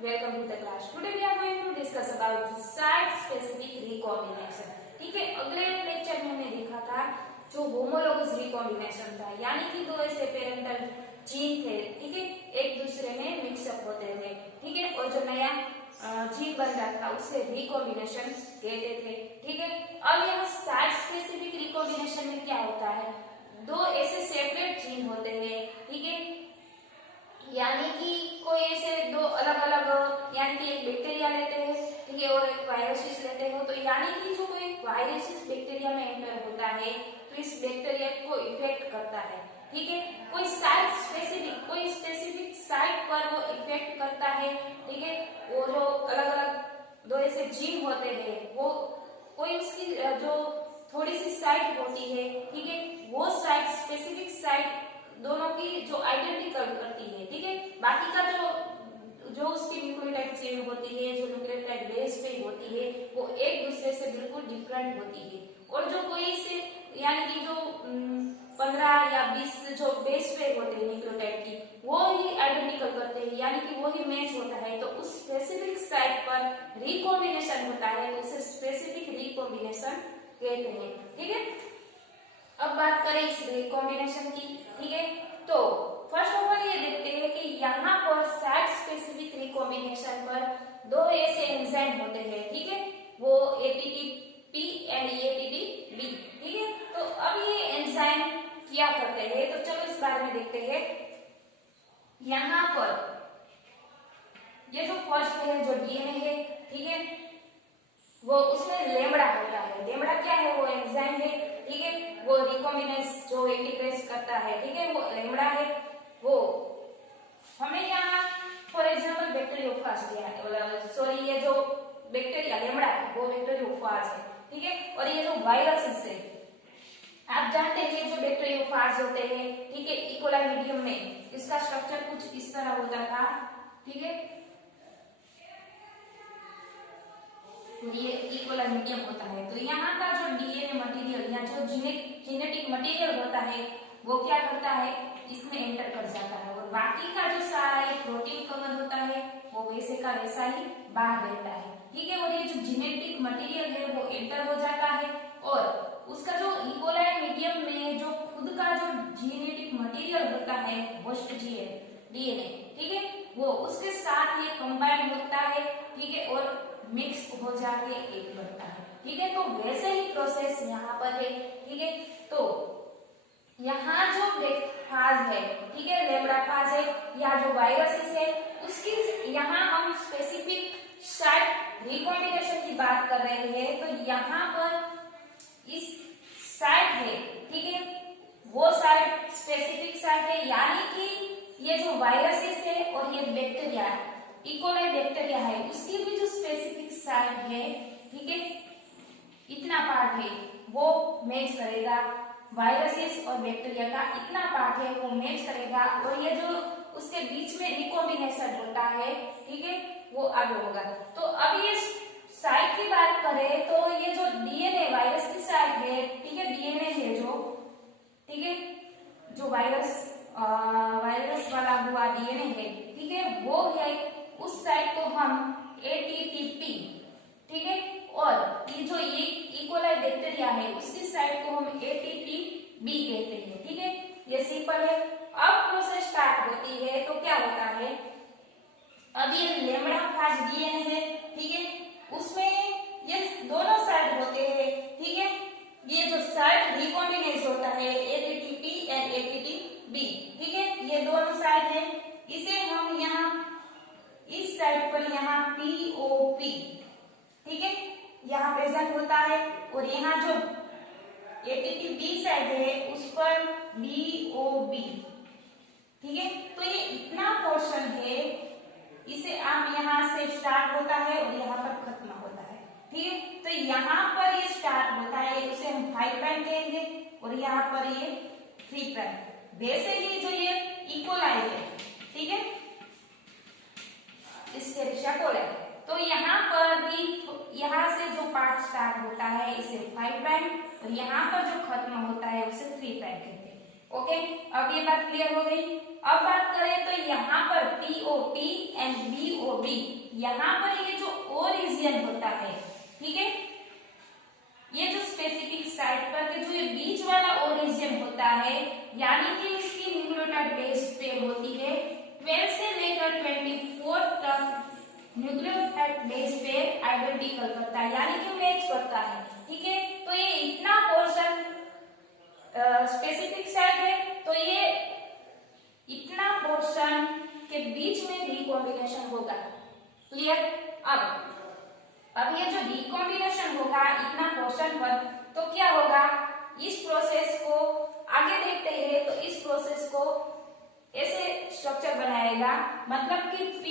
Welcome to the class. Today we are going to discuss about the site-specific recombination. ठीक है, अगले lecture में हमने देखा था जो होमोलोगस रिकॉम्बिनेशन था, यानी कि दो ऐसे पेरेंटल जीन थे, ठीक है, एक दूसरे में मिक्सअप होते थे, ठीक है, और जो नया जीन बन रहा था उसे रिकॉम्बिनेशन कहते थे, ठीक है। अब यहाँ साइट स्पेसिफिक रिकॉम्बिनेशन में क्या होता है, दो ऐसे सेपरेट जीन होते हैं, ठीक है, यानी कि कोई ऐसे दो अलग अलग, यानी कि एक बैक्टीरिया लेते हैं, ठीक है, और एक वायरसिस लेते हो, तो यानी कि जो कोई वायरसिस बैक्टीरिया में एंटर होता है तो इस बैक्टीरिया को इफेक्ट करता है, ठीक है, कोई साइट स्पेसिफिक, कोई स्पेसिफिक साइट पर वो इफेक्ट करता है, ठीक है, वो जो अलग अलग दो ऐसे जीन होते हैं वो कोई उसकी जो थोड़ी सी साइट होती है, ठीक है, वो साइट स्पेसिफिक साइट दोनों की जो आइडेंटिकल करती है, ठीक है, बाकी का जो उसकी न्यूक्लियोटाइड चेन होती है, जो न्यूक्लियोटाइड बेस पे होती है, वो एक दूसरे से बिल्कुल डिफरेंट होती है, और जो कोई से यानी कि जो 15 या 20 जो बेस पे होते हैं न्यूक्लियोटाइड की, वो ही आइडेंटिकल करते हैं, यानी कि वो ही मैच होता है, तो उस स्पेसिफिक साइट पर रिकॉम्बिनेशन होता है, तो उसे स्पेसिफिक रिकॉम्बिनेशन कहते हैं, ठीक है। अब बात करें इस रिकॉम्बिनेशन की, ठीक है, तो फर्स्ट ऑफ ऑल ये देखते हैं कि यहाँ पर साइट स्पेसिफिक रिकॉम्बिनेशन पर दो ऐसे एंजाइम होते हैं, ठीक है, वो ATP एंड ATP, ठीक है। तो अब ये एंजाइम क्या करते हैं, तो चलो इस बारे में देखते हैं। यहाँ पर ये जो फर्स्ट है जो DNA है, ठीक है, वो उसमें लेमड़ा होता है, लेमड़ा क्या है, वो एंजाइम है, ठीक है, वो रिकॉम्बिनेस जो इंटीग्रेस करता है, ठीक है, वो लेमड़ा है, वो हमें यहाँ फॉर एग्जांपल बैक्टीरियोफाज दिया है, सॉरी ये जो बैक्टीरिया लेमड़ा है वो बैक्टीरियोफाज है, ठीक है, और ये जो वायरसेस है आप जानते हैं जो बैक्टीरियोफाज होते हैं, ठीक है, इकोलाई मीडियम में इसका स्ट्रक्चर कुछ इस तरह होता था, ठीक है, ये इकोलाई मीडियम होता है, तो यहाँ का जो DNA मटेरियल या जो जेनेटिक मटेरियल होता है वो क्या करता है, इसमें एंटर कर जाता है, और बाकी का जो सारा एक प्रोटीन कवर होता है वो वैसे का वैसा ही बाहर रहता है, ठीक है, और ये जो जेनेटिक मटेरियल है वो एंटर हो जाता है, और उसका जो इकोलाई मीडियम में जो खुद का जो जेनेटिक मटेरियल होता है होस्ट DNA, ठीक है, वो उसके साथ ये कंबाइन होता है, ठीक है, और मिक्स हो जाके एक बनता है, ठीक है, तो वैसे ही प्रोसेस यहाँ पर है, ठीक है, तो यहाँ जो फाज है, ठीक है, लेमड़ा फाज है या जो वायरसिस है उसकी यहाँ हम स्पेसिफिक साइट रिकॉम्बिनेशन की बात कर रहे हैं, तो यहाँ पर इस साइट है, ठीक है, वो साइट स्पेसिफिक साइट है, यानी कि ये जो वायरसिस है और ये बैक्टीरिया है, इकोलाई बैक्टीरिया है, उसकी भी जो स्पेसिफिक साइट है, ठीक है, इतना पार्ट है वो मैच करेगा, वायरसेस और बैक्टीरिया का इतना पार्ट है वो मैच करेगा, और ये जो उसके बीच में रिकॉम्बिनेशन होता है, ठीक है, वो आगे होगा। तो अब ये साइट की बात करें तो ये जो DNA वायरस की साइट है, ठीक है, DNA है जो, ठीक है, जो वायरस वाला हुआ DNA है, ठीक है, वो है उस साइट को हम ATTP, ठीक है, और ये जो इकोलाई बैक्टीरिया है उसकी साइट को हम ATTB कहते हैं, ठीक है, ये सिंपल है। अब प्रोसेस स्टार्ट होती है तो क्या होता है, अब ये लेमड़ा फाज DNA है, ठीक है, उसमें ये दोनों साइड होते हैं, ठीक है, ये जो साइड रिकॉम्बिनेस होता है ATTP एंड ATTB, ठीक है, ये दोनों साइड है, इसे हम यहाँ इस साइड पर यहाँ POP, ठीक है, यहाँ प्रेजेंट होता है, और यहाँ जो ATTB साइड है उस पर BOB, ठीक है, तो ये इतना पोर्शन है, इसे आप यहाँ से स्टार्ट होता है और यहाँ पर खत्म होता है, ठीक है, तो यहाँ पर ये स्टार्ट होता है उसे हम 5 प्राइम कहेंगे, और यहाँ पर ये 3 प्राइम, वैसे ही जो ये इकोलाई है, ठीक है, एस्चेरिचिया कोलाई, तो यहाँ पर भी यहाँ से जो पार्ट स्टार्ट होता है इसे 5 प्राइम, और यहाँ पर जो खत्म होता है उसे 3 प्राइम कहते हैं, ओके, अब ये बात क्लियर हो गई। अब बात करें तो यहाँ पर POP एंड BOB, यहाँ पर ये जो O रीजन होता है, ठीक है, ये जो स्पेसिफिक साइट पर के जो ये बीच वाला O रीजन होता है, यानी कि इसकी न्यूक्लियोटाइड बेस पेयर होती है 12 से लेकर 24 तक न्यूक्लियोटाइड बेस पेयर आइडेंटिकल करता है, यानी कि मैच करता है, ठीक है। तो ये इतना पोर्शन स्पेसिफिक साइट है, तो ये इतना पोर्शन के बीच में रिकॉम्बिनेशन होगा। क्लियर? अब ये जो रिकॉम्बिनेशन होगा इतना पोर्शन पर, तो क्या होगा, इस प्रोसेस को आगे देखते हैं तो इस प्रोसेस को ऐसे स्ट्रक्चर बनाएगा, मतलब कि P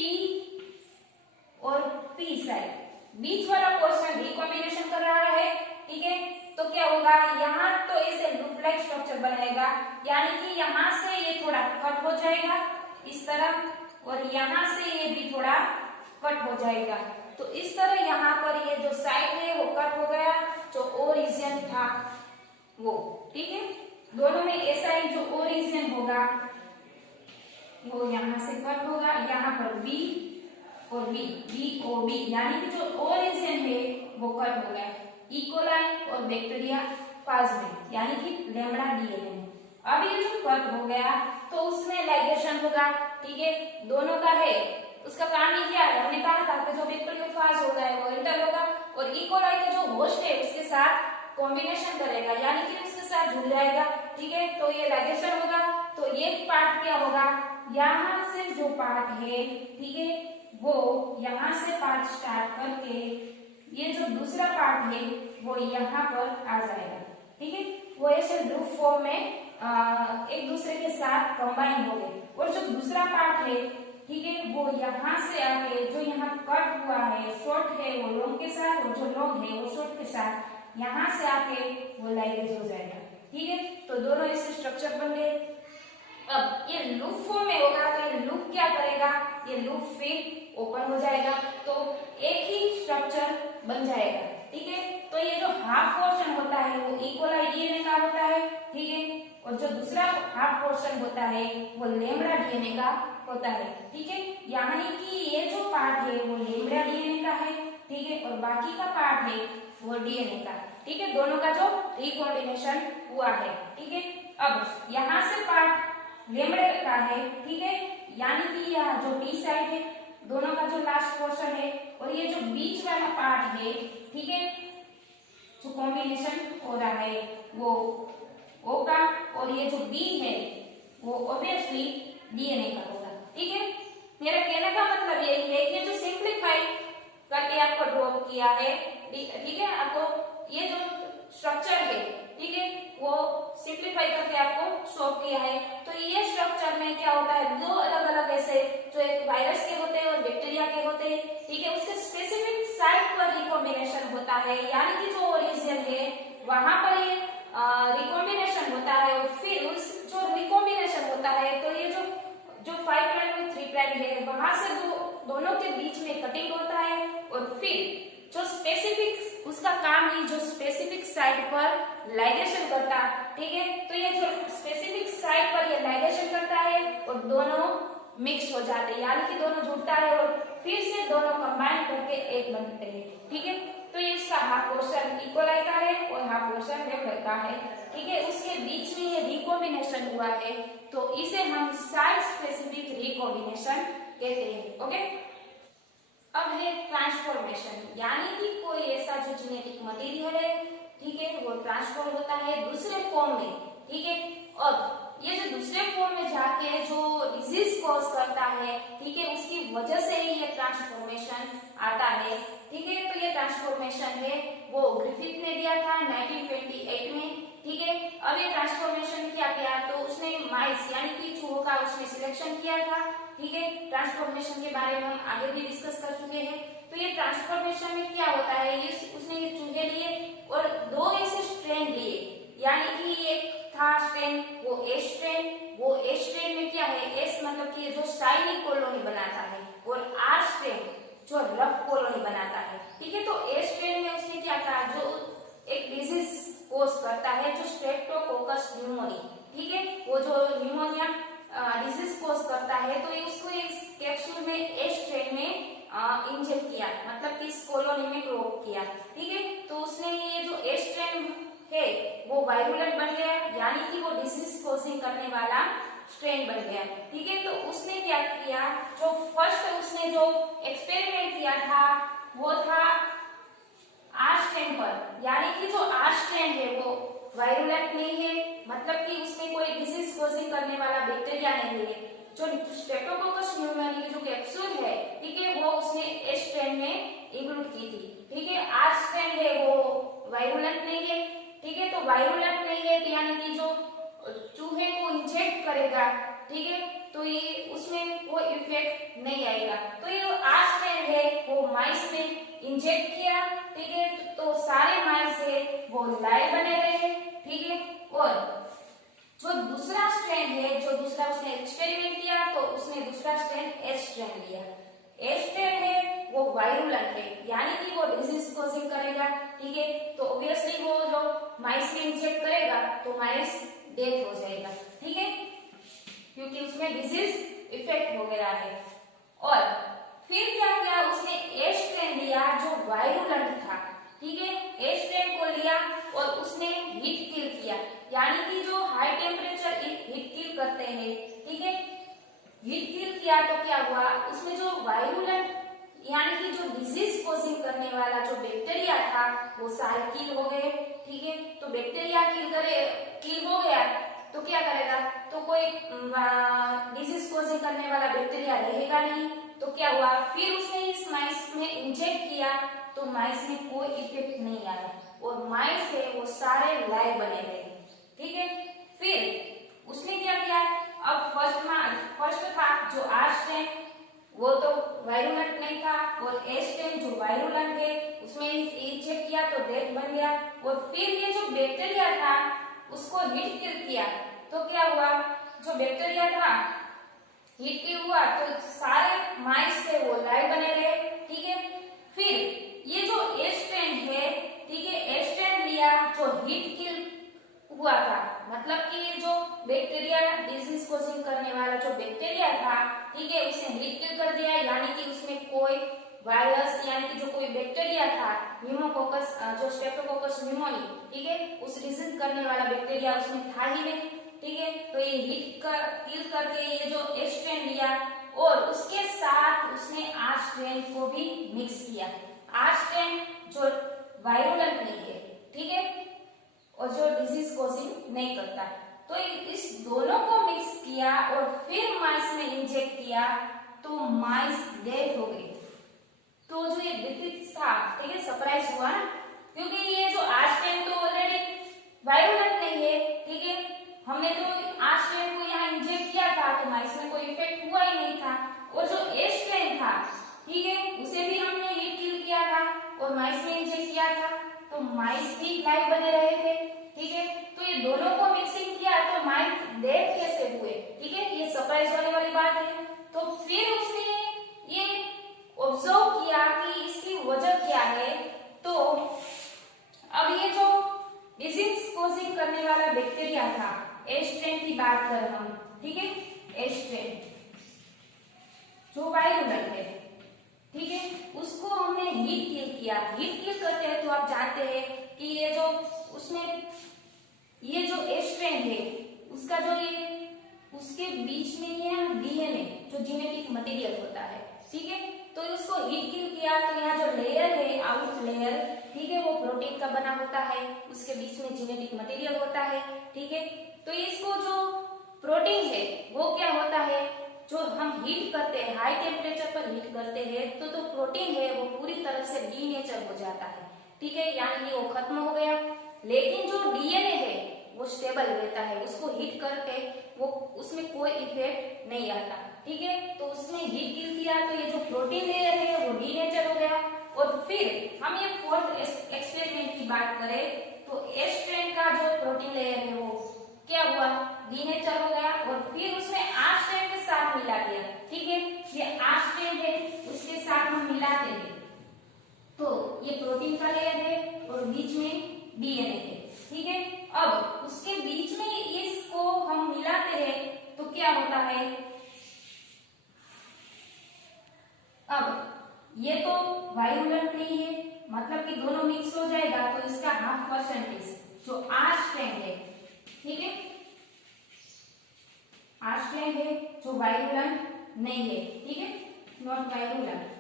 और P साइड बीच वाला पोर्शन रिकॉम्बिनेशन कर रहा है, ठीक है। तो क्या होगा, यहाँ तो ऐसे लूप लाइक स्ट्रक्चर बनेगा, यानी कि यहाँ से ये थोड़ा कट हो जाएगा इस तरह, और यहाँ से ये भी थोड़ा कट हो जाएगा। तो इस तरह यहाँ पर ये जो साइड है वो कट हो गया, जो O रीजन था वो, ठीक है। दोनों में ऐसा ही जो O रीजन होगा वो यहाँ से कट होगा, यहाँ पर B और BOB, यानी कि जो O रीजन है वो कट हो गया इकोलाई और बैक्टीरिया फाज में, यानी कि लैम्ब्डा DNA में। अब ये जो कट हो गया तो उसमें लाइगेशन होगा, ठीक है, दोनों का है। उसका काम ही क्या है, हमने कहा था कि जो बैक्टीरिया फाज होगा वो इंटर होगा और इकोलाई का जो होस्ट है उसके साथ कॉम्बिनेशन करेगा, यानी कि उसके साथ जुड़ जाएगा, ठीक है। तो ये लाइगेशन होगा। तो ये पार्ट क्या होगा, यहाँ से जो पार्ट है, ठीक है, वो यहाँ से पार्ट स्टार्ट करके ये जो दूसरा पार्ट है वो यहाँ पर आ जाएगा, ठीक है। वो ऐसे लूप फॉर्म में एक दूसरे के साथ कंबाइन हो गए, और जो दूसरा पार्ट है, ठीक है, वो यहाँ से आके जो यहाँ कट हुआ है, शॉर्ट है वो लॉन्ग के साथ, और जो लॉन्ग है वो शॉर्ट के साथ यहाँ से आके वो लाइगेज हो जाएगा, ठीक है। तो दोनों ऐसे स्ट्रक्चर बन गए। अब ये लूप फॉर्म में होगा तो ये लूप क्या करेगा, ये लूप फिर ओपन हो जाएगा, तो एक ही स्ट्रक्चर बन जाएगा, ठीक है। तो ये जो हाफ पोर्शन होता है वो इकोलाई DNA का होता है, ठीक है, और जो दूसरा हाफ पोर्शन होता है वो लैम्ब्डा DNA का होता है, ठीक है। यानी कि ये जो पार्ट है वो लैम्ब्डा DNA का है, ठीक है, और बाकी का पार्ट है वो DNA का, ठीक है। दोनों का जो रिकॉम्बिनेशन हुआ है, ठीक है। अब यहाँ से पार्ट लैम्ब्डा का है, ठीक है, यानी कि यह जो P साइड है दोनों का जो लास्ट पोर्शन है, और ये जो बीच वाला पार्ट है, ठीक है, जो कॉम्बिनेशन हो रहा है वो O का, और ये जो B है वो ऑब्वियसली DNA का होगा, ठीक है। मेरा कहने का मतलब यही है कि जो सिंप्लीफाई करके आपको ड्रॉ किया है, ठीक है, आपको ये जो स्ट्रक्चर है, ठीक है, वो सिंप्लीफाई करके आपको शो किया है। तो ये स्ट्रक्चर में क्या होता है, दो अलग अलग ऐसे जो एक वायरस के होते हैं और बैक्टीरिया के होते हैं, ठीक है, उसके स्पेसिफिक साइट पर रिकॉम्बिनेशन होता है, यानी कि जो रीजन है वहां पर ये रिकॉम्बिनेशन होता है, और फिर उस जो रिकॉम्बिनेशन होता है तो ये जो 5 प्राइम और 3 प्राइम है वहां से दोनों के बीच में कटिंग होता है, और फिर जो स्पेसिफिक उसका काम ही जो स्पेसिफिक साइट पर लाइगेशन करता है, ठीक है। तो ये जो स्पेसिफिक साइट पर ये लाइगेशन करता है और दोनों मिक्स हो जाते हैं, यानी कि दोनों जुड़ता है और फिर से दोनों कंबाइन करके एक बनते हैं, ठीक है। तो ये इसका हाफ पोर्शन इकोलाई का है और हाफ पोर्शन लैम्ब्डा का है, ठीक है। उसके बीच में ये रिकॉम्बिनेशन हुआ है, तो इसे हम साइट स्पेसिफिक रिकॉम्बिनेशन कहते हैं, ओके। अब है ट्रांसफॉर्मेशन, यानी कि कोई ऐसा जो जेनेटिक मटेरियल है, ठीक है, वो ट्रांसफॉर्म होता है दूसरे फॉर्म में, ठीक है। और ये जो दूसरे फॉर्म में जाके जो डिजीज कॉज करता है, ठीक है, उसकी वजह से ही ये ट्रांसफॉर्मेशन आता है, ठीक है। तो ये ट्रांसफॉर्मेशन है वो ग्रिफिथ ने दिया था 1928 में, ठीक है। अब ये ट्रांसफॉर्मेशन क्या किया, तो उसने माइस यानी कि चूहों का उसमें सिलेक्शन किया था, ठीक है। ट्रांसफॉर्मेशन के बारे में हम आगे भी डिस्कस कर चुके हैं। तो ये ट्रांसफॉर्मेशन में क्या होता है, ये उसने ये चूहे लिए और दो ऐसे स्ट्रेन लिए, यानी कि एक था स्ट्रेन वो एस स्ट्रेन में क्या है, एस मतलब कि जो शाइनी कॉलोनी बनाता है, और आर स्ट्रेन जो रफ कॉलोनी बनाता है, ठीक है। तो एस स्ट्रेन में उसने क्या कहा, जो एक डिजीज कोज करता है जो स्ट्रेप्टोकोकस न्यूमोनी, ठीक है, वो जो न्यूमोनिया डिजीज कोज करता है, तो उसको इस कैप्सूल में एस इंजेक्ट किया, मतलब कि इस कॉलोनी में क्रॉप किया, ठीक है। तो उसने ये जो ए स्ट्रेन है वो वायरुलेंट बन गया, यानी कि वो डिसीज कॉजिंग करने वाला स्ट्रेन बन गया, ठीक है। तो उसने क्या किया, जो फर्स्ट उसने जो एक्सपेरिमेंट किया था वो था आर स्ट्रेन पर, यानी कि जो आर स्ट्रेन है वो वायरुलेंट नहीं है, मतलब कि उसमें कोई डिसीज कॉजिंग करने वाला बैक्टीरिया नहीं है। जो स्ट्रेप्टोकोकस न्यूमोनिया की जो कैप्सूल है, ठीक है, वो उसने एस स्ट्रेन में इंक्लूड की थी, ठीक है। आर स्ट्रेन है वो वायरुलेंट नहीं है, ठीक है। तो वायरुलेंट नहीं है तो यानी कि जो चूहे को इंजेक्ट करेगा, ठीक है, तो ये उसमें कोई इफेक्ट नहीं आएगा। तो ये आर स्ट्रेन है वो माइस में इंजेक्ट किया, ठीक है, तो सारे माइस है वो लाइव बने रहे, ठीक है। और जो दूसरा स्ट्रेन है, जो दूसरा उसने एक्सपेरिमेंट किया, तो उसने दूसरा स्ट्रेन एस स्ट्रेन लिया। एस स्ट्रेन है वो वायरुलेंट है, यानी कि वो डिजीज कॉजिंग करेगा, ठीक है। तो ऑब्वियसली वो जो माइस में इंजेक्ट करेगा तो माइस डेथ हो जाएगा, ठीक है, क्योंकि उसमें डिजीज इफेक्ट हो गया है। और फिर क्या किया, उसने ए स्ट्रेन लिया जो वायरुलेंट था, ठीक है। ए स्ट्रेन को लिया और उसने हीट किल किया, यानी कि जो हाई टेम्परेचर हीट किल करते हैं, ठीक है, हीट किल किया तो क्या हुआ, उसमें जो वायरुलेंट यानी कि जो डिजीज कॉजिंग करने वाला जो बैक्टीरिया था वो सारे किल हो गए, ठीक है। तो बैक्टीरिया किल हो गया तो क्या करेगा, तो कोई डिजीज कॉजिंग करने वाला बैक्टीरिया रहेगा नहीं। तो क्या हुआ, फिर उसने इस माइस में इंजेक्ट किया तो माइस में कोई इफेक्ट नहीं आया और माइस है वो सारे लाइव बने रहे, ठीक है। फिर उसने क्या किया, अब फर्स्ट था जो आर स्ट्रेन वो तो वायरुलेंट नहीं था, और ए स्ट्रेन जो वायरुलेंट है उसमें इंजेक्ट किया तो डेथ बन गया। और फिर ये जो बैक्टीरिया था उसको हीट किल किया तो क्या हुआ, जो बैक्टीरिया था हीट किल हुआ तो सारे माइस थे वो लाइव बने रहे, ठीक है। फिर ये जो ए स्ट्रेन है, ठीक है, ए स्ट्रेन लिया जो हीट किल हुआ था, मतलब कि ये जो बैक्टीरिया डिजीज कॉजिंग करने वाला जो बैक्टीरिया था, ठीक है, उसने हीट किल कर दिया, यानी कि उसमें कोई वायरस यानी कि जो कोई बैक्टीरिया था न्यूमोकोकस जो स्ट्रेप्टोकोकस न्यूमोनी, ठीक है, उस डिजीज करने वाला बैक्टीरिया उसमें था ही नहीं, ठीक है। तो ये हीट किल करके ये जो ए स्ट्रेन लिया और उसके साथ उसने आर स्ट्रेन को भी मिक्स किया। आर स्ट्रेन जो वायरुलेंट नहीं है, ठीक है, और जो डिजीज कॉजिंग नहीं करता, तो इस दोनों को मिक्स किया और फिर माइस में इंजेक्ट किया तो माइस डेथ हो गई। तो जो ये डिफिक्स था, ठीक है, सरप्राइज हुआ ना, क्योंकि ये जो आर स्ट्रेन तो ऑलरेडी वायरुलेंट नहीं है, ठीक है, हमने तो आर स्ट्रेन को यहाँ इंजेक्ट किया था तो माइस में कोई इफेक्ट हुआ ही नहीं था, और जो ए स्ट्रेन था, ठीक है, उसे भी हमने हीट किल किया था और माइस में इंजेक्ट किया था तो माइस भी लाइव बने रहे थे, ठीक है। तो ये दोनों को मिक्सिंग किया तो माइस डेथ कैसे हुए, ठीक है, ये सरप्राइज होने वाली बात है। तो फिर उसने ये ऑब्जर्व किया कि इसकी वजह क्या है। तो अब ये जो डिजीज कॉजिंग करने वाला बैक्टीरिया था, ए स्ट्रेन की बात कर हम, ठीक है, ए स्ट्रेन जो वायरुलेंट है, ठीक है, उसको हमने हीट किल किया। हीट किल करते हैं तो आप जानते हैं कि ये जो उसमें ये जो ए स्ट्रेन है उसका जो ये उसके बीच में ये डीएनए जो जेनेटिक मटेरियल होता है, ठीक है, तो उसको हीट किल किया तो यहाँ जो लेयर है आउट लेयर, ठीक है, वो प्रोटीन का बना होता है, उसके बीच में जेनेटिक मटेरियल होता है, ठीक है। तो इसको जो प्रोटीन है वो क्या होता है, जो हम हीट करते हैं हाई टेम्परेचर पर हीट करते हैं तो प्रोटीन है वो पूरी तरह से डीनेचर हो जाता है, ठीक है, यानी वो खत्म हो गया। लेकिन जो डीएनए है वो स्टेबल रहता है, उसको हीट करके वो उसमें कोई इफेक्ट नहीं आता, ठीक है। तो उसने हीट किल किया तो ये जो प्रोटीन लेयर है वो डीनेचर हो गया। और फिर हम ये फोर्थ एक्सपेरिमेंट की बात करें तो ए स्ट्रेन का जो प्रोटीन लेयर है वो क्या हुआ, डीनेचर हो गया और फिर उसने आर स्ट्रेन के साथ मिला दिया, ठीक है, ये आर स्ट्रेन है उसके साथ हम मिलाते हैं तो ये प्रोटीन का लेयर है और बीच में डीएनए है, ठीक है। अब उसके बीच में इसको हम मिलाते हैं तो क्या होता है, अब ये तो वायुमंडल नहीं है, मतलब कि दोनों मिक्स हो जाएगा तो इसका 0.5% जो आर स्ट्रेंड है, ठीक है, आर स्ट्रेंड है जो वायुमंडल नहीं है, ठीक है, नॉट वायुमंडल।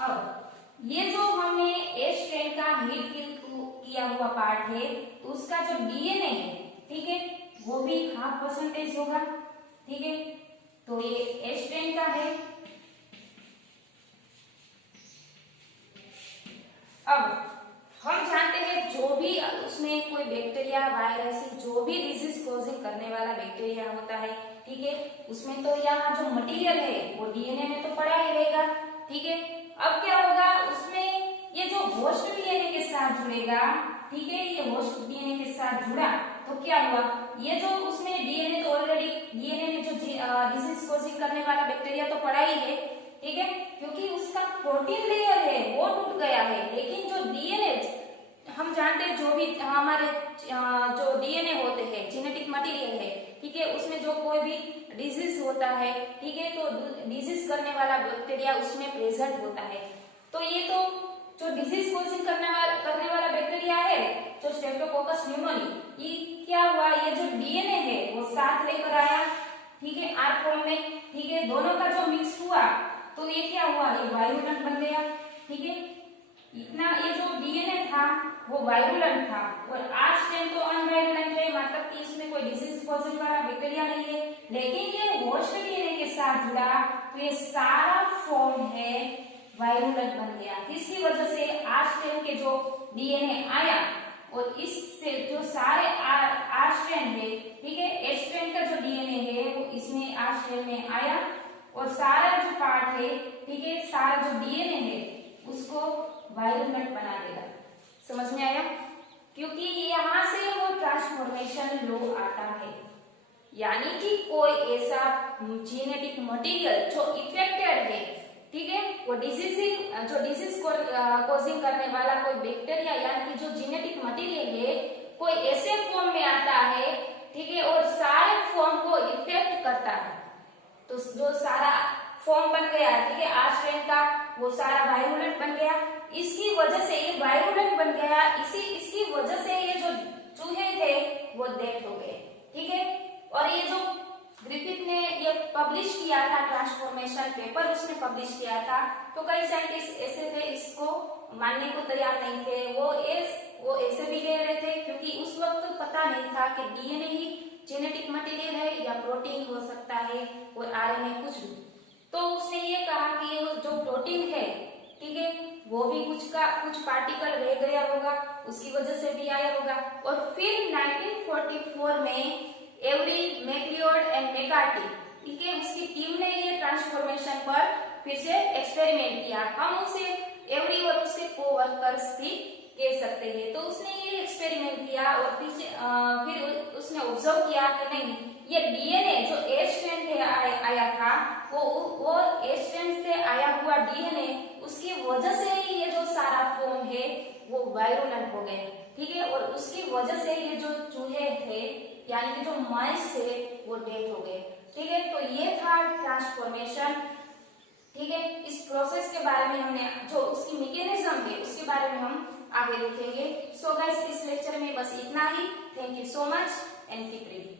अब ये जो हमने एच स्ट्रैंड का हीट किया हुआ पार्ट है तो उसका जो डीएनए है, ठीक है, वो भी 0.5% होगा, ठीक है, तो ये एच स्ट्रैंड का है। अब हम जानते हैं जो भी उसमें कोई बैक्टीरिया वायरस जो भी डिजीज कॉजिंग करने वाला बैक्टीरिया होता है, ठीक है, उसमें तो यहाँ जो मटेरियल है वो डीएनए में तो पड़ा ही रहेगा, ठीक है। अब क्या होगा, उसमें ये जो होस्ट डीएनए के साथ जुड़ेगा, ठीक है, ये होस्ट डीएनए के साथ जुड़ा तो क्या हुआ, ये जो उसमें डीएनए तो ऑलरेडी डीएनए में जो डिजीज कॉजिंग करने वाला बैक्टीरिया तो पड़ा ही है, ठीक है, क्योंकि उसका प्रोटीन लेयर है वो टूट गया है, लेकिन जो डीएनए हम जानते हैं जो भी हमारे जो डीएनए होते हैं जेनेटिक मटेरियल है, ठीक है, उसमें जो कोई भी डिजीज होता है, ठीक है, तो डिजीज करने वाला बैक्टीरिया उसमें प्रेजेंट होता है। तो ये तो जो डिजीज कॉजिंग करने वाला बैक्टीरिया है जो स्ट्रेप्टोकोकस न्यूमोनी, ये क्या हुआ, ये जो डीएनए है वो साथ लेकर आया, ठीक है, आर फॉर्म में, ठीक है, दोनों का जो मिक्स हुआ तो ये क्या हुआ, ये वायुमंडल बन गया, ठीक है। इतना ये जो डीएनए था वो वायुमंडल था और आर स्ट्रैंड तो अनवायुमंडल है, मतलब कि इसमें कोई डिजीज कॉजिंग वाला बैक्टीरिया नहीं है, लेकिन ये होस्ट डीएनए के साथ जुड़ा तो ये सारा फॉर्म है वायुमंडल बन गया। इसकी वजह से आर स्ट्रैंड के जो डीएनए आया और इससे जो सारे आर स्ट्रैंड है, ठीक है, एच स्ट्रैंड का जो डीएनए है वो इसमें आर स्ट्रैंड में आया और सारा जो पार्ट है, ठीक है, सारा जो डीएनए है उसको वायुमंडल बना देगा। समझ में आया? क्योंकि यहाँ से वो ट्रांसफॉर्मेशन लो आता है, यानी कि कोई ऐसा जेनेटिक मटेरियल जो इफेक्टेड है, ठीक है, वो डिजीज कॉजिंग करने वाला कोई बैक्टीरिया यानी कि जो जेनेटिक मटेरियल है कोई ऐसे फॉर्म में आता है, ठीक है, और सारे फॉर्म को इफेक्ट करता है, तो जो सारा फॉर्म बन गया, ठीक है, आर स्ट्रैंड का वो सारा वायुमंडल बन गया। इसकी वजह से ये वायुमंडल बन गया, इसकी वजह से ये जो चूहे थे वो डेथ हो गए, ठीक है। और ये जो ग्रिफिथ ने ये पब्लिश किया था ट्रांसफॉर्मेशन पेपर उसने पब्लिश किया था, तो कई साइंटिस्ट ऐसे थे इसको मानने को तैयार नहीं थे, वो ऐसे भी कह रहे थे क्योंकि उस वक्त तो पता नहीं था कि डीएनए ही जेनेटिक मटेरियल है या प्रोटीन हो सकता है और आरएनए कुछ भी। तो उसने ये कहा कि ये जो प्रोटीन है, ठीक है, वो भी कुछ पार्टिकल रह गया होगा, उसकी वजह से भी आया होगा। और फिर 1944 में एवरी, मैक्लियोड एंड मैकार्टी, ठीक है, उसकी टीम ने ये ट्रांसफॉर्मेशन पर फिर से एक्सपेरिमेंट किया। हम उसे एवरी और उसके कोवर्कर्स भी कह सकते हैं। तो उसने ये एक्सपेरिमेंट किया और फिर उसने ऑब्जर्व किया कि नहीं, ये डीएनए जो एच स्ट्रैंड से आया था वो एच स्ट्रैंड से आया हुआ डीएनए उसकी वजह से ही ये जो सारा फॉर्म है वो वायुमंडल हो गए, ठीक है, और उसकी वजह से ये जो चूहे थे यानी कि जो माइस थे वो डेथ हो गए, ठीक है। तो ये था ट्रांसफॉर्मेशन, ठीक है। इस प्रोसेस के बारे में हमने जो उसकी मैकेनिज्म है उसके बारे में हम आगे देखेंगे। सो गाइस, इस लेक्चर में बस इतना ही। Thank you so much and keep reading.